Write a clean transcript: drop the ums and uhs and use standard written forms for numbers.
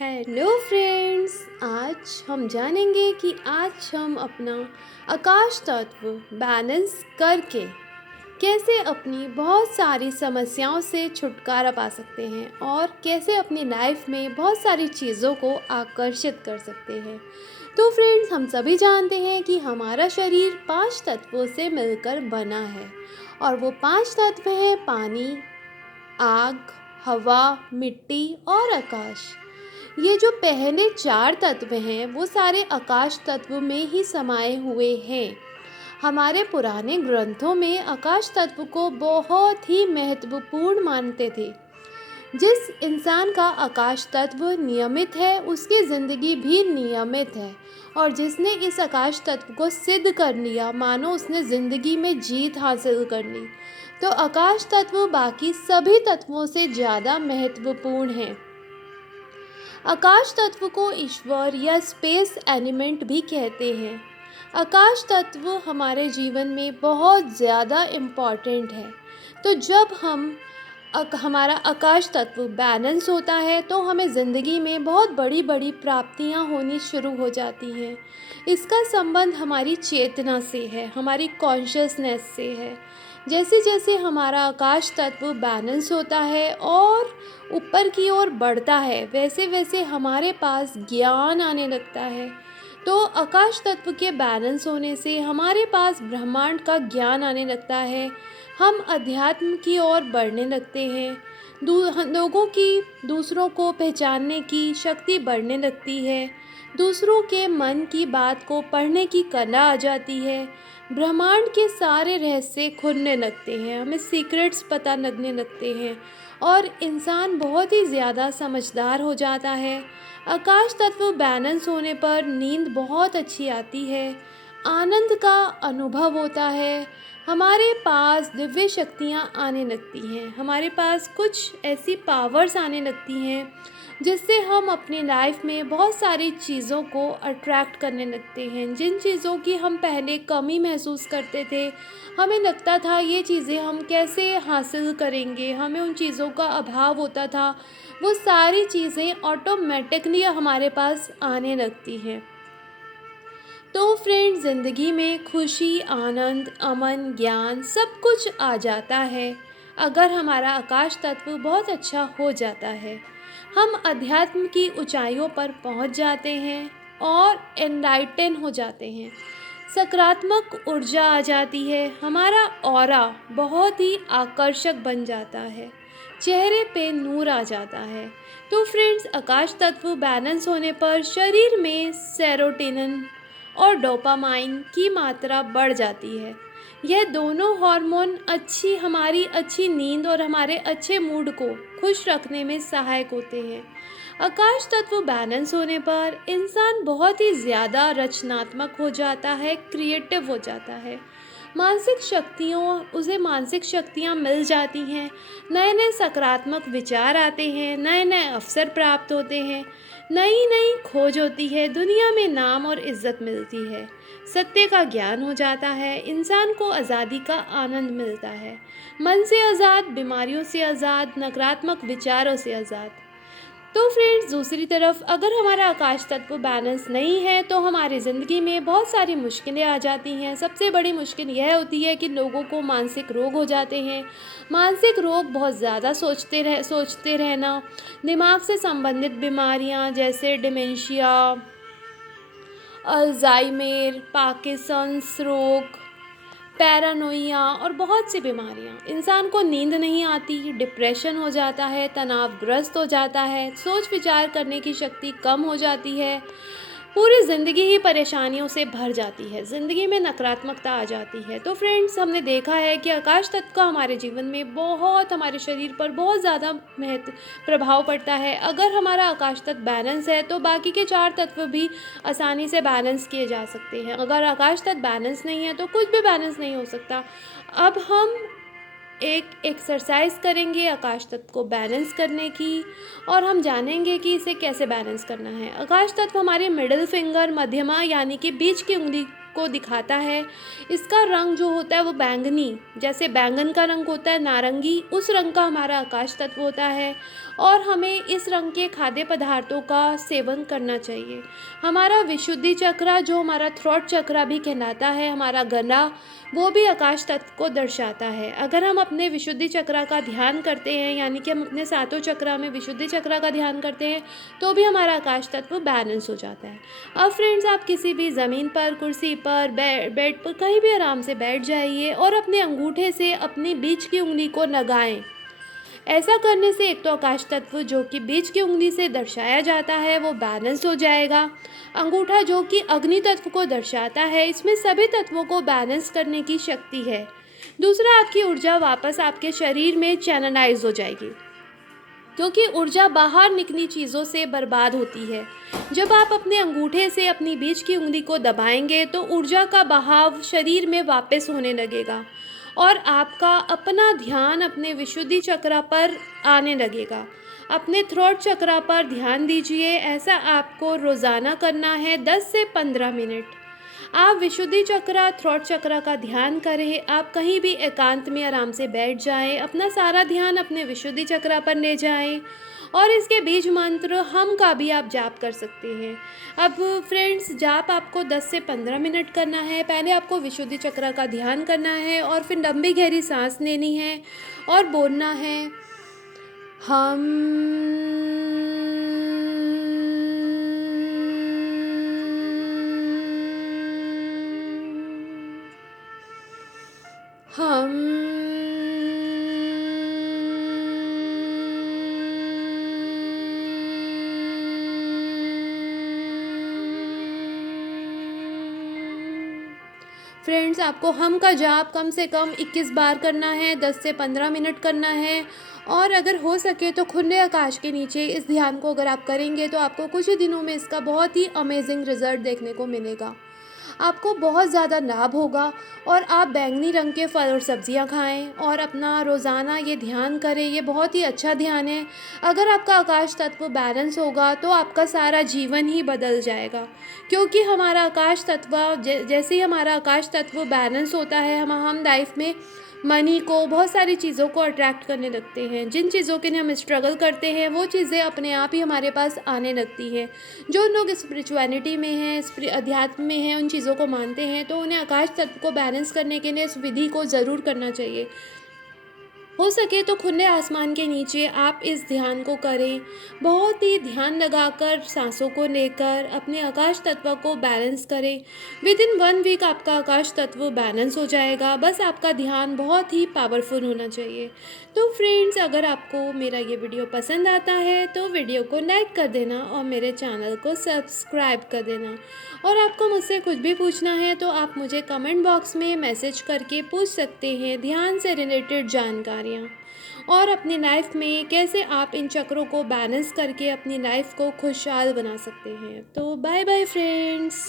Hello friends. आज हम जानेंगे कि आज हम अपना आकाश तत्व बैलेंस करके कैसे अपनी बहुत सारी समस्याओं से छुटकारा पा सकते हैं और कैसे अपनी लाइफ में बहुत सारी चीज़ों को आकर्षित कर सकते हैं। तो फ्रेंड्स, हम सभी जानते हैं कि हमारा शरीर 5 तत्वों से मिलकर बना है और वो 5 तत्व हैं पानी, आग, हवा, मिट्टी और आकाश। ये जो पहले 4 तत्व हैं वो सारे आकाश तत्व में ही समाये हुए हैं। हमारे पुराने ग्रंथों में आकाश तत्व को बहुत ही महत्वपूर्ण मानते थे। जिस इंसान का आकाश तत्व नियमित है उसकी ज़िंदगी भी नियमित है, और जिसने इस आकाश तत्व को सिद्ध कर लिया मानो उसने ज़िंदगी में जीत हासिल कर ली। तो आकाश तत्व बाकी सभी तत्वों से ज़्यादा महत्वपूर्ण है। आकाश तत्व को ईश्वर या स्पेस एलिमेंट भी कहते हैं। आकाश तत्व हमारे जीवन में बहुत ज़्यादा इम्पॉर्टेंट है। तो जब हमारा आकाश तत्व बैलेंस होता है तो हमें ज़िंदगी में बहुत बड़ी बड़ी प्राप्तियां होनी शुरू हो जाती हैं। इसका संबंध हमारी चेतना से है, हमारी कॉन्शियसनेस से है। जैसे जैसे हमारा आकाश तत्व बैलेंस होता है और ऊपर की ओर बढ़ता है, वैसे वैसे हमारे पास ज्ञान आने लगता है। तो आकाश तत्व के बैलेंस होने से हमारे पास ब्रह्मांड का ज्ञान आने लगता है। हम अध्यात्म की ओर बढ़ने लगते हैं। लोगों की दूसरों को पहचानने की शक्ति बढ़ने लगती है। दूसरों के मन की बात को पढ़ने की कला आ जाती है। ब्रह्मांड के सारे रहस्य खुलने लगते हैं, हमें सीक्रेट्स पता लगने लगते हैं और इंसान बहुत ही ज़्यादा समझदार हो जाता है। आकाश तत्व बैलेंस होने पर नींद बहुत अच्छी आती है, आनंद का अनुभव होता है, हमारे पास दिव्य शक्तियाँ आने लगती हैं, हमारे पास कुछ ऐसी पावर्स आने लगती हैं जिससे हम अपनी लाइफ में बहुत सारी चीज़ों को अट्रैक्ट करने लगते हैं। जिन चीज़ों की हम पहले कमी महसूस करते थे, हमें लगता था ये चीज़ें हम कैसे हासिल करेंगे, हमें उन चीज़ों का अभाव होता था, वो सारी चीज़ें ऑटोमेटिकली हमारे पास आने लगती हैं। तो फ्रेंड्स, ज़िंदगी में खुशी, आनंद, अमन, ज्ञान सब कुछ आ जाता है अगर हमारा आकाश तत्व बहुत अच्छा हो जाता है। हम अध्यात्म की ऊंचाइयों पर पहुंच जाते हैं और एनलाइटन हो जाते हैं। सकारात्मक ऊर्जा आ जाती है, हमारा ऑरा बहुत ही आकर्षक बन जाता है, चेहरे पे नूर आ जाता है। तो फ्रेंड्स, आकाश तत्व बैलेंस होने पर शरीर में सेरोटोनिन और डोपामाइन की मात्रा बढ़ जाती है। यह दोनों हार्मोन हमारी अच्छी नींद और हमारे अच्छे मूड को खुश रखने में सहायक होते हैं। आकाश तत्व बैलेंस होने पर इंसान बहुत ही ज़्यादा रचनात्मक हो जाता है, क्रिएटिव हो जाता है। उसे मानसिक शक्तियाँ मिल जाती हैं, नए नए सकारात्मक विचार आते हैं, नए नए अवसर प्राप्त होते हैं, नई नई खोज होती है, दुनिया में नाम और इज्जत मिलती है, सत्य का ज्ञान हो जाता है, इंसान को आज़ादी का आनंद मिलता है, मन से आज़ाद, बीमारियों से आज़ाद, नकारात्मक विचारों से आज़ाद। तो फ्रेंड्स, दूसरी तरफ अगर हमारा आकाश तत्व बैलेंस नहीं है तो हमारी ज़िंदगी में बहुत सारी मुश्किलें आ जाती हैं। सबसे बड़ी मुश्किल यह होती है कि लोगों को मानसिक रोग हो जाते हैं। मानसिक रोग बहुत ज़्यादा सोचते रहना, दिमाग से संबंधित बीमारियां जैसे डिमेंशिया, अल्जाइमर, पार्किंसंस रोग, पैरानोइया और बहुत सी बीमारियां। इंसान को नींद नहीं आती, डिप्रेशन हो जाता है, तनावग्रस्त हो जाता है, सोच विचार करने की शक्ति कम हो जाती है, पूरी ज़िंदगी ही परेशानियों से भर जाती है, ज़िंदगी में नकारात्मकता आ जाती है। तो फ्रेंड्स, हमने देखा है कि आकाश तत्व का हमारे जीवन में हमारे शरीर पर बहुत ज़्यादा प्रभाव पड़ता है। अगर हमारा आकाश तत्व बैलेंस है तो बाकी के 4 तत्व भी आसानी से बैलेंस किए जा सकते हैं। अगर आकाश तत्व बैलेंस नहीं है तो कुछ भी बैलेंस नहीं हो सकता। अब हम एक एक्सरसाइज करेंगे आकाश तत्व को बैलेंस करने की, और हम जानेंगे कि इसे कैसे बैलेंस करना है। आकाश तत्व हमारे मिडिल फिंगर, मध्यमा यानी कि बीच की उंगली को दिखाता है। इसका रंग जो होता है वो बैंगनी, जैसे बैंगन का रंग होता है नारंगी, उस रंग का हमारा आकाश तत्व होता है। और हमें इस रंग के खाद्य पदार्थों का सेवन करना चाहिए। हमारा विशुद्धि चक्र, जो हमारा थ्रोट चक्र भी कहलाता है, हमारा गला, वो भी आकाश तत्व को दर्शाता है। अगर हम अपने विशुद्धि चक्र का ध्यान करते हैं, यानी कि हम अपने सातों चक्र में विशुद्धि चक्र का ध्यान करते हैं, तो भी हमारा आकाश तत्व बैलेंस हो जाता है। अब फ्रेंड्स, आप किसी भी ज़मीन पर, कुर्सी पर, बेड पर, कहीं भी आराम से बैठ जाइए और अपने अंगूठे से अपनी बीच की उंगली को लगाएं। ऐसा करने से एक तो आकाश तत्व जो कि बीच की उंगली से दर्शाया जाता है वो बैलेंस हो जाएगा। अंगूठा जो कि अग्नि तत्व को दर्शाता है, इसमें सभी तत्वों को बैलेंस करने की शक्ति है। दूसरा, आपकी ऊर्जा वापस आपके शरीर में चैनलाइज हो जाएगी, क्योंकि ऊर्जा बाहर निकली चीज़ों से बर्बाद होती है। जब आप अपने अंगूठे से अपनी बीच की उंगली को दबाएंगे तो ऊर्जा का बहाव शरीर में वापस होने लगेगा और आपका अपना ध्यान अपने विशुद्धि चक्र पर आने लगेगा। अपने थ्रोट चक्र पर ध्यान दीजिए। ऐसा आपको रोज़ाना करना है 10 से 15 मिनट। आप विशुद्धि चक्र, थ्रोट चक्र का ध्यान करें। आप कहीं भी एकांत में आराम से बैठ जाएं, अपना सारा ध्यान अपने विशुद्धि चक्र पर ले जाएं और इसके बीज मंत्र हम का भी आप जाप कर सकते हैं। अब फ्रेंड्स, जाप आपको 10 से 15 मिनट करना है। पहले आपको विशुद्धि चक्र का ध्यान करना है और फिर लंबी गहरी सांस लेनी है और बोलना है हम। हम। फ्रेंड्स, आपको हम का जाप कम से कम 21 बार करना है, 10 से 15 मिनट करना है और अगर हो सके तो खुले आकाश के नीचे इस ध्यान को अगर आप करेंगे तो आपको कुछ ही दिनों में इसका बहुत ही अमेजिंग रिज़ल्ट देखने को मिलेगा। आपको बहुत ज़्यादा लाभ होगा और आप बैंगनी रंग के फल और सब्जियां खाएं और अपना रोज़ाना ये ध्यान करें। ये बहुत ही अच्छा ध्यान है। अगर आपका आकाश तत्व बैलेंस होगा तो आपका सारा जीवन ही बदल जाएगा, क्योंकि हमारा आकाश तत्व जैसे ही हमारा आकाश तत्व बैलेंस होता है, हम लाइफ में मनी को, बहुत सारी चीज़ों को अट्रैक्ट करने लगते हैं। जिन चीज़ों के लिए हम स्ट्रगल करते हैं वो चीज़ें अपने आप ही हमारे पास आने लगती हैं। जो लोग स्पिरिचुअलिटी में हैं, अध्यात्म में हैं, उन चीज़ों को मानते हैं, तो उन्हें आकाश तत्व को बैलेंस करने के लिए इस विधि को ज़रूर करना चाहिए। हो सके तो खुले आसमान के नीचे आप इस ध्यान को करें। बहुत ही ध्यान लगाकर सांसों को लेकर अपने आकाश तत्व को बैलेंस करें। विद इन 1 वीक आपका आकाश तत्व बैलेंस हो जाएगा। बस आपका ध्यान बहुत ही पावरफुल होना चाहिए। तो फ्रेंड्स, अगर आपको मेरा ये वीडियो पसंद आता है तो वीडियो को लाइक कर देना और मेरे चैनल को सब्सक्राइब कर देना। और आपको मुझसे कुछ भी पूछना है तो आप मुझे कमेंट बॉक्स में मैसेज करके पूछ सकते हैं ध्यान से रिलेटेड जानकारियाँ, और अपनी लाइफ में कैसे आप इन चक्रों को बैलेंस करके अपनी लाइफ को खुशहाल बना सकते हैं। तो बाय बाय फ्रेंड्स।